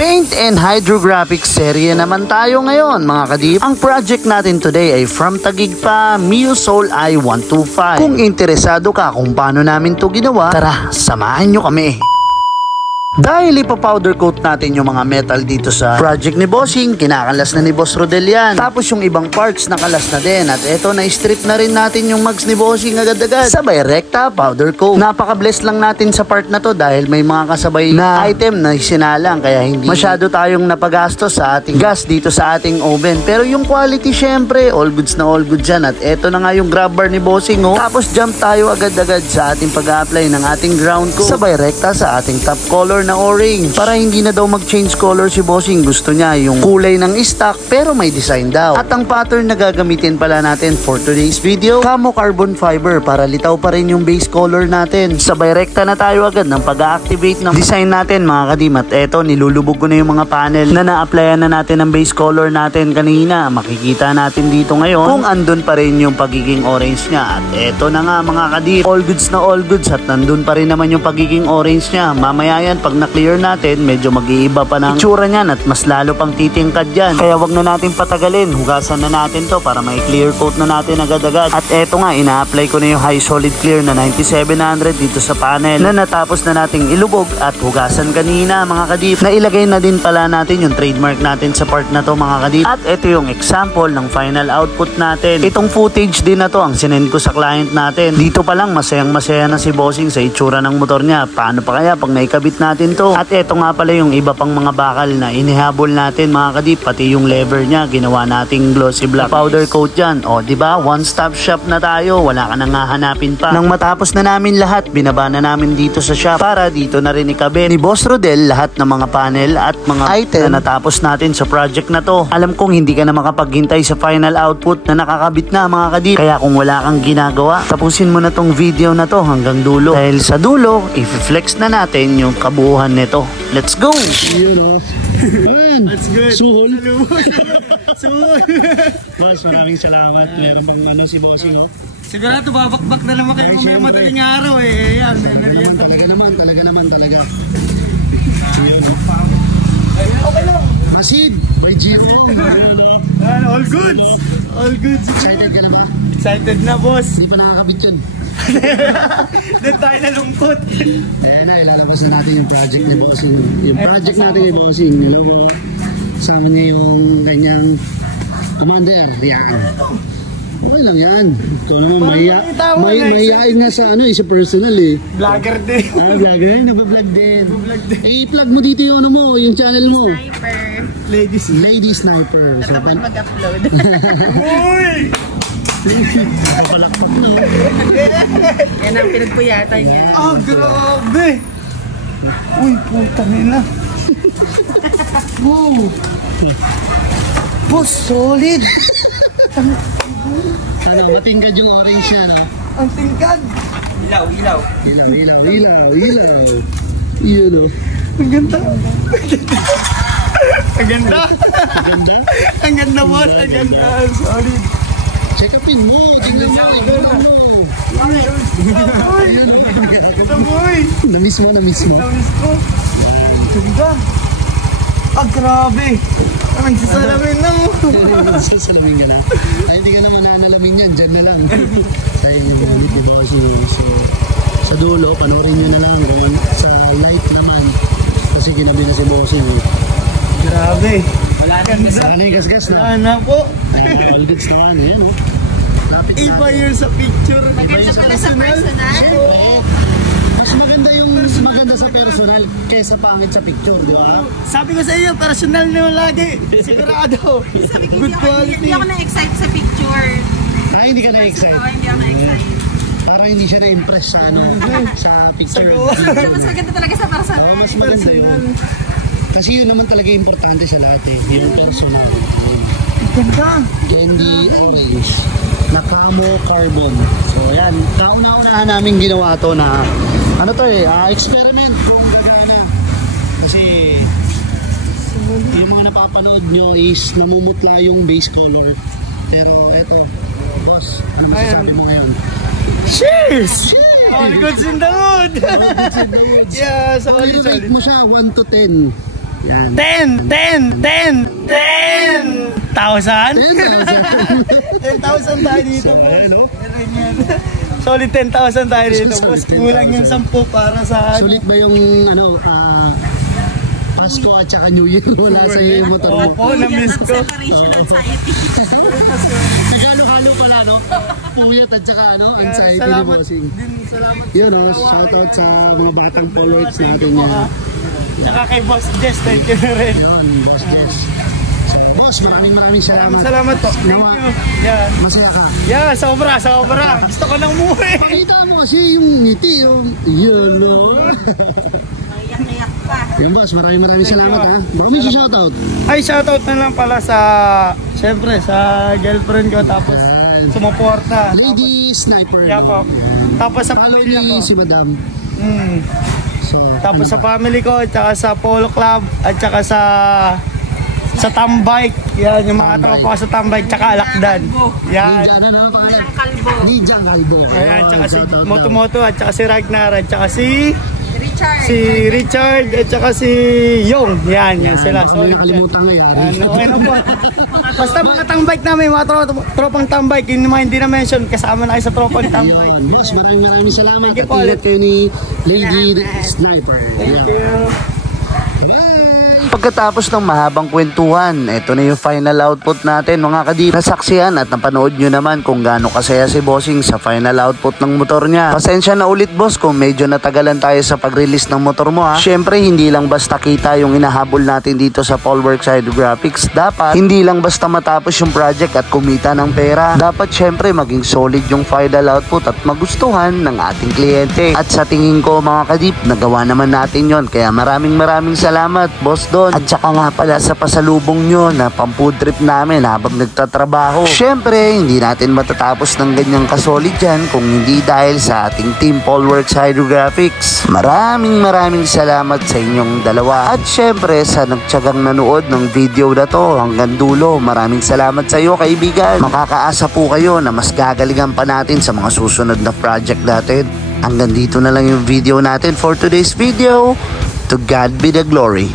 Paint and Hydrographic serye naman tayo ngayon mga kadip. Ang project natin today ay from Taguig pa, Mio Soul I-125. Kung interesado ka kung paano namin to ginawa, tara, samahan nyo kami. Dahil ipa-powder coat natin yung mga metal dito sa project ni Bossing, kinakalas na ni Boss Rodel yan. Tapos yung ibang parts nakalas na din. At eto, na-strip na rin natin yung mags ni Bossing agad-agad. Sabay rekta, powder coat. Napaka-bless lang natin sa part na to dahil may mga kasabay na item na sinalang. Kaya hindi masyado tayong napagastos sa ating gas dito sa ating oven. Pero yung quality syempre, all goods na all good dyan. At eto na nga yung grab bar ni Bossing. Oh. Tapos jump tayo agad-agad sa ating pag-apply ng ating ground coat. Sabay rekta sa ating top color na orange. Para hindi na daw mag-change color si Bossing, gusto niya yung kulay ng stock pero may design daw. At ang pattern na gagamitin pala natin for today's video, camo carbon fiber para litaw pa rin yung base color natin. Sabay rekta na tayo agad ng pag-activate ng design natin mga kadim. At eto, nilulubog ko na yung mga panel na na-applyan na natin ng base color natin kanina. Makikita natin dito ngayon kung andun pa rin yung pagiging orange niya. At eto na nga mga kadim, all goods na all goods at nandun pa rin naman yung pagiging orange niya. Mamaya yan, pag na-clear natin, medyo mag-iiba pa ng itsura niyan at mas lalo pang titingkad yan. Kaya wag na natin patagalin, hugasan na natin to para may clear coat na natin agad-agad. At eto nga, ina-apply ko na yung high solid clear na 9700 dito sa panel na natapos na nating ilubog at hugasan kanina mga kadip. Nailagay na din pala natin yung trademark natin sa part na to mga kadip. At eto yung example ng final output natin. Itong footage din na to ang sinend ko sa client natin. Dito pa lang masayang-masaya na si Bossing sa itsura ng motor niya. Paano pa kaya pag naikabit natin to? At eto nga pala yung iba pang mga bakal na inihabol natin mga kadip, pati yung lever niya ginawa nating glossy black powder coat yan. O diba, one stop shop na tayo, wala ka nang hahanapin pa. Nang matapos na namin lahat, binaba na namin dito sa shop para dito na rin ikabit ni Boss Rodel lahat ng mga panel at mga item na natapos natin sa project na to. Alam kong hindi ka na makapaghintay sa final output na nakakabit na mga kadip, kaya kung wala kang ginagawa, tapusin mo na tong video na to hanggang dulo dahil sa dulo, i-flex na natin yung kabuuhan nito. Let's go! Yun o. Ayan! That's good! Suhol! Suhol! Boss, maraming salamat. Meron pang si Bossing o. Sigurado babakbak na naman kayo may madaling araw eh. Ayan, may merienda. Talaga naman. Yun o. Okay lang. Masid! By Gio! All goods! All goods! Excited ka na ba? Excited na, boss! Hindi pa nakakabit yun. Doon tayo nalungkot. Ayan na, ilalabas na natin yung project ni Bossing. Yung project natin ni Bossing. Alam mo, kasama niya yung kanyang commander. Yan. Okay lang yan. Ito naman, mahihain nga sa sa personal eh. Vlogger din. Vlogger din, nabablog din. I-plug mo dito yung yung channel mo. Sniper. Lady Sniper. Dapat mag-upload. Uy! Palakpak na. Yan ang pinagpuyatan niya. Ah, grabe! Uy, putang ina. Wow! Boss, solid! Matingkad yung orange niya, no? Ang tingkad! Ilaw. Yun, no? Ang ganda! Ang ganda! Ang ganda, boss! Ang ganda! Solid! Check upin mo! Tingnan mo! Tamoy! Namiss mo? Namiss ko! Ganda! Ah, grabe! Ang sasalamin na mo! Sasalamin ka na? Ay, hindi ka naman nanalamin yan. Diyan na lang. Tayo yung gamit, diba? So, sa dulo, panoorin nyo na lang. Sa light naman. Kasi ginabi na si Bossing. Grabe! Wala na. Sana yung gasgas na. Wala na po! All goods naman. Yan, oh. Iba yun sa picture. Maganda pala sa personal. Mas maganda sa personal kaysa pangit sa picture, di ba? Sabi ko sa iyo, personal naman lagi. Sigurado. Sabi ko, Good quality. hindi ako na-excite sa picture. Hindi ka na-excite? Oo, hindi ako na-excite. Parang hindi siya na-impress sa sa picture. Pero mas maganda talaga sa personal. Oo, mas maganda yun. Kasi yun naman talaga importante sa lahat eh. Yung personal. Ganda. Candy orange. Na camo carbon. So ayan, kauna-unahan namin ginawa to na experiment kung gagana. Kasi yung mga napapanood nyo is namumutla yung base color. Pero eto, boss, ano masasabi mo ngayon? Cheers! All goods in the hood! Yeah, Kung solid. i-rate mo siya 1 to 10, Yan. 10,000 tayo dito, boss. Ano? Solid 10,000 tayo dito, boss. Kulang yung 10 para sa... Sulit ba yung Pasko at saka New Year? Wala sa iyo yung motor mo. Opo, na-miss ko. Separation anxiety. Regalo pala, no? Puyat at saka anxiety ni Salamat bossing. din, salamat. Yun, shoutout sa mga batang followers natin yan. Tsaka kay Boss Jess, thank you na rin. Yun, Boss Jess. So, boss, maraming salamat. Salamat po. Thank Nawa, you. Yeah. masaya ka. Yeah, sobra. Gusto ko nang umuwi. Pakita mo kasi yung ngiti, yung yellow. Iyak-iyak pa. Yun, boss, maraming salamat ha. Baka may shoutout. Ay, shoutout na lang pala sa, syempre, sa girlfriend ko. Tapos, Yan. sumuporta. Lady Sniper. Yeah po. Tapos sa Follow pamilya ko. ni si Madam. Mm. So, Tapos sa family ko, at saka sa Polo Club, at saka sa Tambike. Yan, yung mga tropa ko sa Tambike, tsaka Alakdan. Yan. Ninja, ano pangalan? Ang kalbo. Ninja Kalbo. Ayan, tsaka si Shoutout Moto, at saka si Ragnar, at saka si Richard. at saka si Yong. Yan sila. Baka may Solid yan. nakalimutan nga yan. Ano po? Basta mga tambike namin, mga tropang tambike, yung mga hindi na-mention, kasama na kayo sa tropang tambike. Yun, boss, maraming salamat. Thank you At po ulit. ingat kayo ni Lady Sniper. Thank you. Pagkatapos ng mahabang kwentuhan, ito na yung final output natin mga kadip. Nasaksihan at napanood nyo naman kung gaano kasaya si Bossing sa final output ng motor niya. Pasensya na ulit boss kung medyo natagalan tayo sa pag-release ng motor mo ha. Syempre hindi lang basta kita yung inahabol natin dito sa Polworks Hydrographics. Dapat hindi lang basta matapos yung project at kumita ng pera. Dapat syempre maging solid yung final output at magustuhan ng ating kliyente. At sa tingin ko mga kadip, nagawa naman natin yon. Kaya maraming salamat boss doon. At saka nga pala sa pasalubong nyo na pang-food trip namin habang nagtatrabaho. Syempre, hindi natin matatapos ng ganyang kasolid yan kung hindi dahil sa ating Team Polworks Hydrographics. Maraming salamat sa inyong dalawa. At syempre, sa nagtyagang nanood ng video na to hanggang dulo, maraming salamat sa iyo kaibigan. Makakaasa po kayo na mas gagalingan pa natin sa mga susunod na project natin. Hanggang dito na lang yung video natin for today's video. To God be the glory.